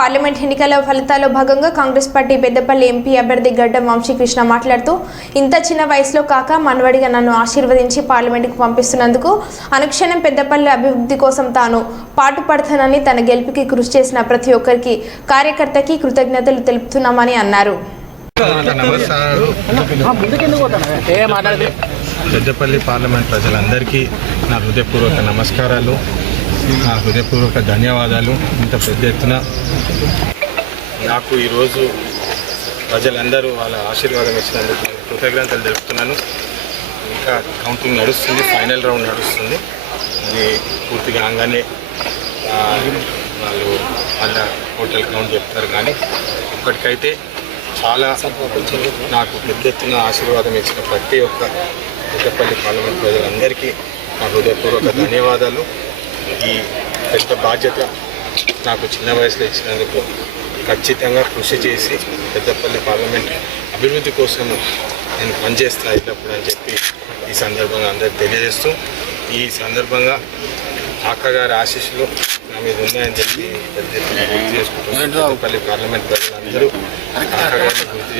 Parliament ఎన్నికల ఫలితాల్లో భాగంగా కాంగ్రెస్ పార్టీ పెద్దపల్లి ఎంపీ అభ్యర్థి గడ్డం వంశీకృష్ణ మాట్లాడుతూ ఇంత చిన్న వయసులో కాక మనవడిగా నన్ను ఆశీర్వదించి పార్లమెంటుకు పంపిస్తున్నందుకు అనుక్షణం పెద్దపల్లి అభివృద్ధి కోసం తాను పాటుపడతానని తన గెలుపుకి కృషి చేసిన ప్రతి ఒక్కరికి కార్యకర్తకి కృతజ్ఞతలు తెలుపుతున్నామని అన్నారు. పెద్దపల్లి పార్లమెంట్ ప్రజలందరికీ నా హృదయపూర్వక నమస్కారాలు నా హృదయపూర్వక ధన్యవాదాలు. ఇంత పెద్ద ఎత్తున నాకు ఈరోజు ప్రజలందరూ వాళ్ళ ఆశీర్వాదం ఇచ్చినందుకు కృతజ్ఞతలు తెలుపుతున్నాను. ఇంకా కౌంటింగ్ నడుస్తుంది ఫైనల్ రౌండ్ నడుస్తుంది. అది పూర్తిగా కాగానే వాళ్ళు వాళ్ళ హోటల్ కౌంట్ చెప్తారు కానీ ఇప్పటికైతే చాలా నాకు పెద్ద ఎత్తున ఆశీర్వాదం ఇచ్చిన ప్రతి ఒక్క పెద్దపల్లి పార్లమెంట్ ప్రజలందరికీ నా హృదయపూర్వక ధన్యవాదాలు. ఈ పెద్ద బాధ్యత నాకు చిన్న వయసులో ఇచ్చినందుకు ఖచ్చితంగా కృషి చేసి పెద్దపల్లి పార్లమెంట్ అభివృద్ధి కోసం నేను పనిచేస్తా ఎల్లప్పుడు అని చెప్పి ఈ సందర్భంగా అందరికి తెలియజేస్తూ ఈ సందర్భంగా అక్కగారి ఆశీస్సులు నా మీద ఉన్నాయని చెప్పి పెద్ద ఎత్తున గుర్తు చేసుకుంటున్నాను పెద్దపల్లి పార్లమెంట్ ప్రజలందరూ అక్కగారిని గుర్తు